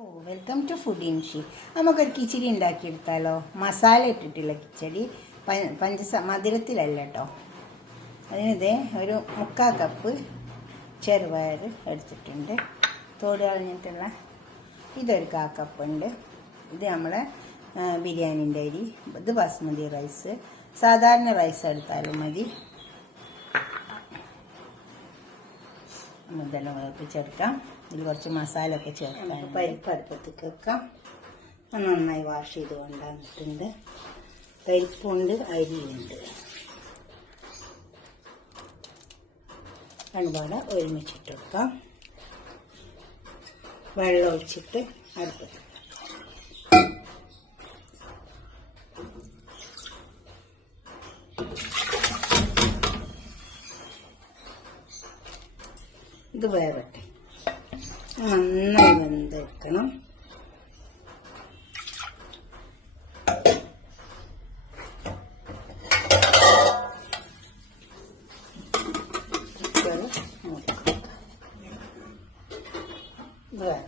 Welcome to food ഇൻഷി. നമുക്കൊരു കിച്ചടി ഉണ്ടാക്കിയെടുത്താലോ? മസാല ഇട്ടിട്ടുള്ള കിച്ചടി, മധുരത്തിലല്ല കേട്ടോ. അതിനിതേ ഒരു 3/4 കപ്പ് ചെറുപയർ എടുത്തിട്ടുണ്ട്, തോട് കളഞ്ഞിട്ടുള്ള. ഇതൊരു 1/4 കപ്പ് ഉണ്ട്. ഇത് നമ്മളെ ബിരിയാണിൻ്റെ അരി. ഇത് ബസ്മതി റൈസ്. സാധാരണ റൈസ് എടുത്താലും മതി. ഇതെല്ലാം ചേർക്കാം. ഇതിൽ കുറച്ച് മസാല ഒക്കെ ചേർക്കാം. പരിപ്പ് അടുപ്പത്തേക്ക് വെക്കാം. നന്നായി വാഷ് ചെയ്ത് കൊണ്ടുവന്നിട്ടുണ്ട്. പരിപ്പുണ്ട്, അരിയുണ്ട്. രണ്ടുപാടെ ഒരുമിച്ചിട്ട് വെക്കാം. വെള്ളം ഒഴിച്ചിട്ട് അടുപ്പത്ത് ഇത് വേവട്ടെ. നന്നായി വെന്തെടുക്കണം.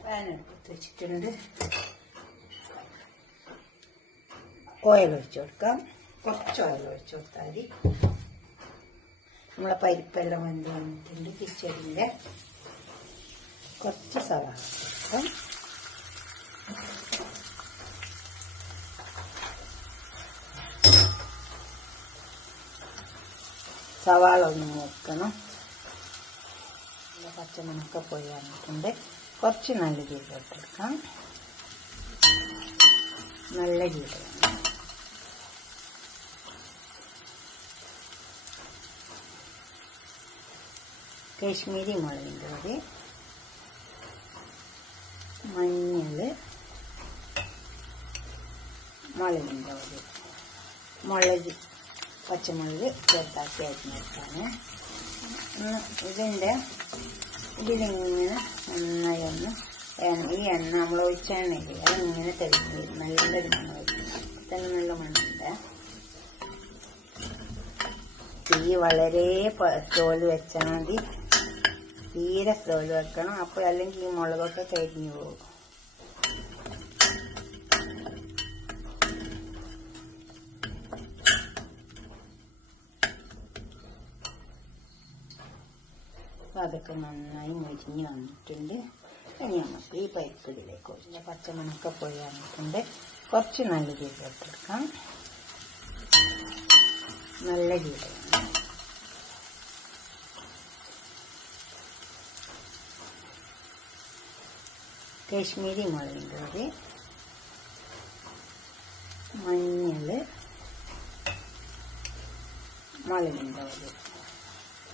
പാനെടുത്ത് വെച്ചിട്ടുണ്ട്. ഓയിൽ ഒഴിച്ചു കൊടുക്കാം. കുറച്ച് ഓയിൽ ഒഴിച്ചു കൊടുത്താൽ മതി. നമ്മളെ പരിപ്പെല്ലാം വെന്ത് വന്നിട്ടുണ്ട്. കിച്ചടിൻ്റെ കുറച്ച് സവാള കൊടുക്കാം. സവാള ഒന്ന് നോക്കണം. പച്ചമണക്ക പോയി വന്നിട്ടുണ്ട്. കുറച്ച് നല്ല ജീരകം ഇട്ടെടുക്കാം. നല്ല ജീരകം. കാശ്മീരി മുളകിൻ്റെ പൊടി, മഞ്ഞൾ, മുളകിൻ്റെ പൊടി, മുളക്, പച്ചമുളക് ചേർത്താക്കി അരിഞ്ഞെടുക്കാണ്. ഇതിലിങ്ങനെ നന്നായി ഒന്ന് ഈ എണ്ണ നമ്മൾ ഒഴിച്ച എണ്ണയില്ലേ, അതിങ്ങനെ തെളിഞ്ഞ് വരും. നല്ലൊരു മണം വരും. തന്നെ നല്ല മണമുണ്ട്. തീ വളരെ സ്ലോയിൽ വെച്ചാൽ മതി. തീരെ സ്ലോയിൽ വെക്കണം. അപ്പോൾ അല്ലെങ്കിൽ ഈ മുളകൊക്കെ കരിഞ്ഞു പോകും. അപ്പോൾ അതൊക്കെ നന്നായി മൊരിഞ്ഞ് വന്നിട്ടുണ്ട്. ഇനി നമുക്ക് ഈ പരിപ്പ് ഇതിലേക്ക് ഒഴിച്ച് പച്ചമണക്ക പോയി വന്നിട്ടുണ്ട്. കുറച്ച് നല്ല ജീരകം ഇട്ടെടുക്കാം. നല്ല ജീരകം, കാശ്മീരി മുളകിൻ്റെ പൊടി, മഞ്ഞൾ, മുളകിൻ്റെ പൊടി,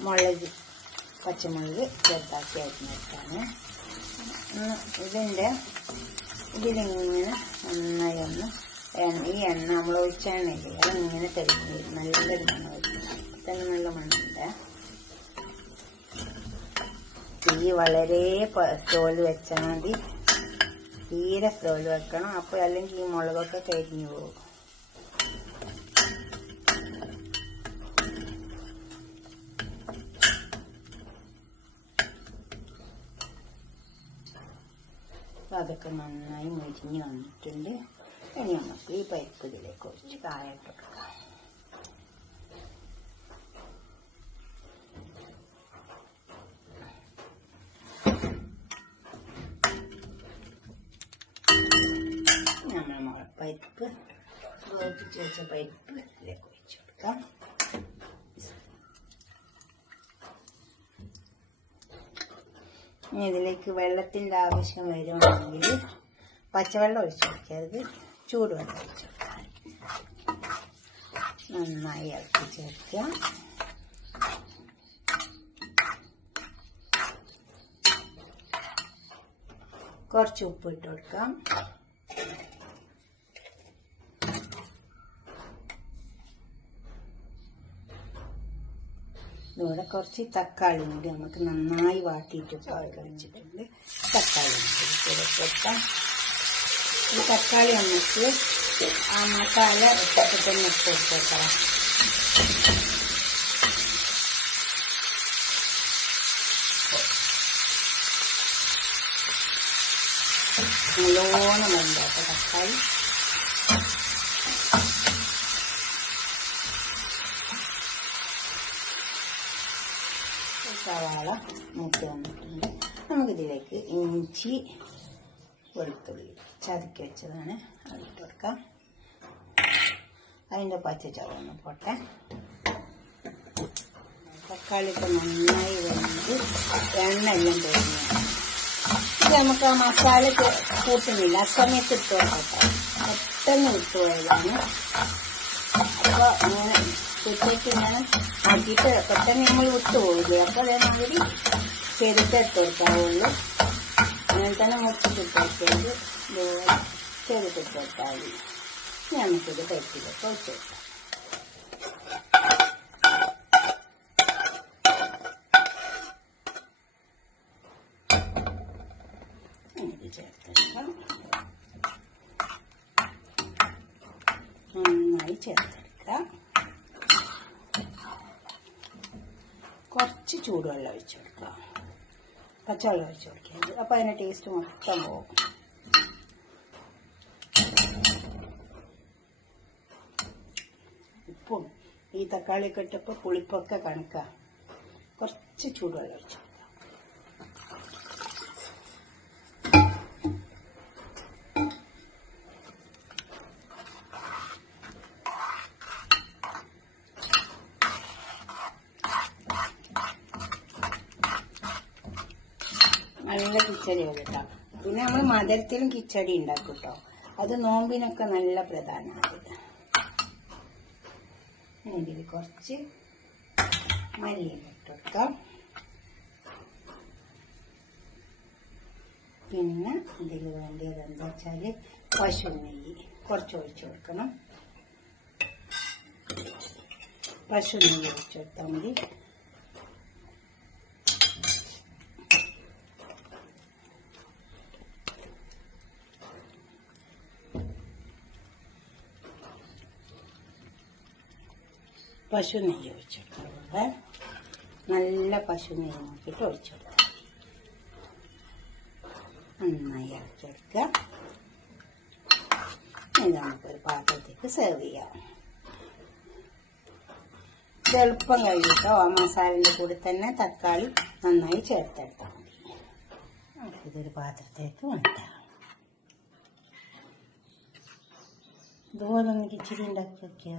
മുളക്, പച്ചമുളക് ചേർത്താക്കി അരിഞ്ഞെടുക്കാണ്. ഇതിലിങ്ങനെ നന്നായി ഒന്ന് ഈ എണ്ണ നമ്മൾ ഒഴിച്ച എണ്ണയില്ലേ, അതിങ്ങനെ തെളിഞ്ഞ് വരും. നല്ലൊരു മണം വരും. തന്നെ നല്ല മണമുണ്ട്. തീ വളരെ സ്ലോയിൽ വെച്ചാൽ മതി. തീരെ സ്ലോയിൽ വെക്കണം. അപ്പോൾ അല്ലെങ്കിൽ ഈ മുളകൊക്കെ കരിഞ്ഞു പോകും. അപ്പോൾ അതൊക്കെ നന്നായി മൊരിഞ്ഞ് വന്നിട്ടുണ്ട്. ഇനി നമുക്ക് ഈ പരിപ്പ് ഇതിലേക്ക് ഒഴിച്ച് കായിട്ട് കൊടുക്കാം. നമ്മൾ പരിപ്പ് വേവിച്ച് വെച്ച പരിപ്പ് ഇതിലേക്ക് ഒഴിച്ച് കൊടുക്കാം. ഇനി ഇതിലേക്ക് വെള്ളത്തിൻ്റെ ആവശ്യം വരുവാണെങ്കിൽ പച്ചവെള്ളം ഒഴിച്ച് കൊടുക്കരുത്, ചൂടുവെള്ളം ഒഴിച്ച് കൊടുക്കാം. നന്നായി ഇളക്കി ചേർക്കുക. കുറച്ച് ഉപ്പ് ഇട്ട് കൊടുക്കാം. ഇവിടെ കുറച്ച് തക്കാളി കൂടി നമുക്ക് നന്നായി വാട്ടിയിട്ട് വെച്ചിട്ടുണ്ട്. തക്കാളി കൊടുക്കാം. ഈ തക്കാളി നമുക്ക് ആ മസാല ഇട്ടിട്ട് തന്നെ ഇട്ട് കൊടുക്കാം. നല്ലോണം വെന്തോട്ടെ തക്കാളി. സവാള മൂത്ത് വന്നിട്ടുണ്ട്. നമുക്കിതിലേക്ക് ഇഞ്ചി വെളുത്തുള്ളി ചതുക്കി വെച്ചതാണ് അതിട്ട് കൊടുക്കാം. അതിൻ്റെ പച്ചച്ചവന്ന് പോട്ടെ. തക്കാളിയൊക്കെ നന്നായി വെന്ത് എണ്ണ എല്ലാം തോന്നിയാണ്. ഇത് നമുക്ക് ആ മസാല കൂട്ടുന്നില്ല, ആ സമയത്ത് ഇട്ട് കൊടുക്കട്ടെ. പെട്ടെന്ന് ഇട്ട് പോയതാണ്. അപ്പോൾ അങ്ങനെ കുട്ടിക്ക് ഇങ്ങനെ ആക്കിയിട്ട് പെട്ടെന്ന് നമ്മൾ വിട്ടുപോകില്ലേ, അപ്പോൾ അതേമാതിരി ചെറുതിട്ട് കൊടുക്കാവുള്ളൂ. അങ്ങനെ തന്നെ മുറിച്ചിട്ട് കൊടുക്കരുത്, ഇതുപോലെ ചെറുതിട്ട് കൊടുത്താൽ മതി. നമുക്കിത് കഴിച്ചിട്ട് ഒഴിച്ച് വെക്കാം. ഇത് ചേർത്തെടുക്കാം. നന്നായി ചേർത്തെടുക്കാം. കുറച്ച് ചൂടുവെള്ളം ഒഴിച്ചു കൊടുക്കാം, പച്ചവെള്ളം ഒഴിച്ചു കൊടുക്കരുത്, അപ്പോൾ അതിൻ്റെ ടേസ്റ്റ് മൊത്തം പോകും. ഉപ്പും ഈ തക്കാളിയൊക്കെ ഇട്ടപ്പോൾ പുളിപ്പൊക്കെ കണക്കാം. കുറച്ച് ചൂടുവെള്ളം ഒഴിച്ചു കൊടുക്കാം. നല്ല കിച്ചടി കേട്ടോ. പിന്നെ നമ്മൾ മധുരത്തിലും കിച്ചടി ഉണ്ടാക്കും കേട്ടോ. അത് നോമ്പിനൊക്കെ നല്ല പ്രധാനമാണ്. ഇതിൽ കുറച്ച് മല്ലിയില ഇട്ട് കൊടുക്കാം. പിന്നെ ഇതിൽ വേണ്ടിയത് എന്താ വെച്ചാൽ പശു നെയ്യ് കുറച്ച് ഒഴിച്ചു കൊടുക്കണം. പശു നെയ്യ് ഒഴിച്ചു കൊടുത്താൽ മതി. പശു നെയ്യ് ഒഴിച്ചെടുക്കുക. നല്ല പശു നെയ്യ് നോക്കിയിട്ട് ഒഴിച്ചെടുക്കുക. നന്നായി ഇറക്കിയെടുക്കുക. ഇത് നമുക്കൊരു പാത്രത്തേക്ക് സെർവ് ചെയ്യാം. ഇത് എളുപ്പം കഴിയിട്ടോ. ആ മസാലൻ്റെ കൂടെ തന്നെ തക്കാളി നന്നായി ചേർത്തെടുത്താൽ മതി. നമുക്കിതൊരു പാത്രത്തേക്ക് മാറ്റാം. ഇതുപോലെ ഒന്ന് കിച്ചടി ഉണ്ടാക്കി വയ്ക്കുക.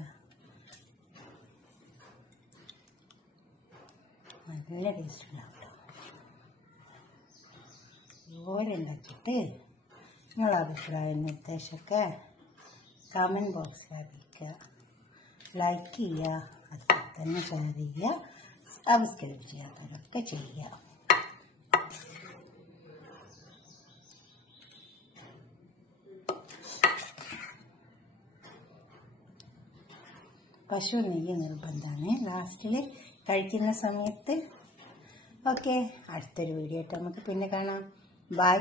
നല്ല ടേസ്റ്റ് ഉണ്ടാവും കേട്ടോ. ഇതുപോലെ ഉണ്ടാക്കിയിട്ട് നിങ്ങളുടെ അഭിപ്രായം നിർദ്ദേശമൊക്കെ കമൻറ്റ് ബോക്സിൽ അറിയിക്കുക. ലൈക്ക് ചെയ്യുക, അതുപോലെ തന്നെ ഷെയർ ചെയ്യുക, സബ്സ്ക്രൈബ് ചെയ്യാത്തവരൊക്കെ ചെയ്യുക. പശു നെയ്യ് നിർബന്ധമാണ് ലാസ്റ്റിൽ കഴിക്കുന്ന സമയത്ത്. ഓക്കെ, അടുത്തൊരു വീഡിയോ ആയിട്ട് നമുക്ക് പിന്നെ കാണാം. ബൈ.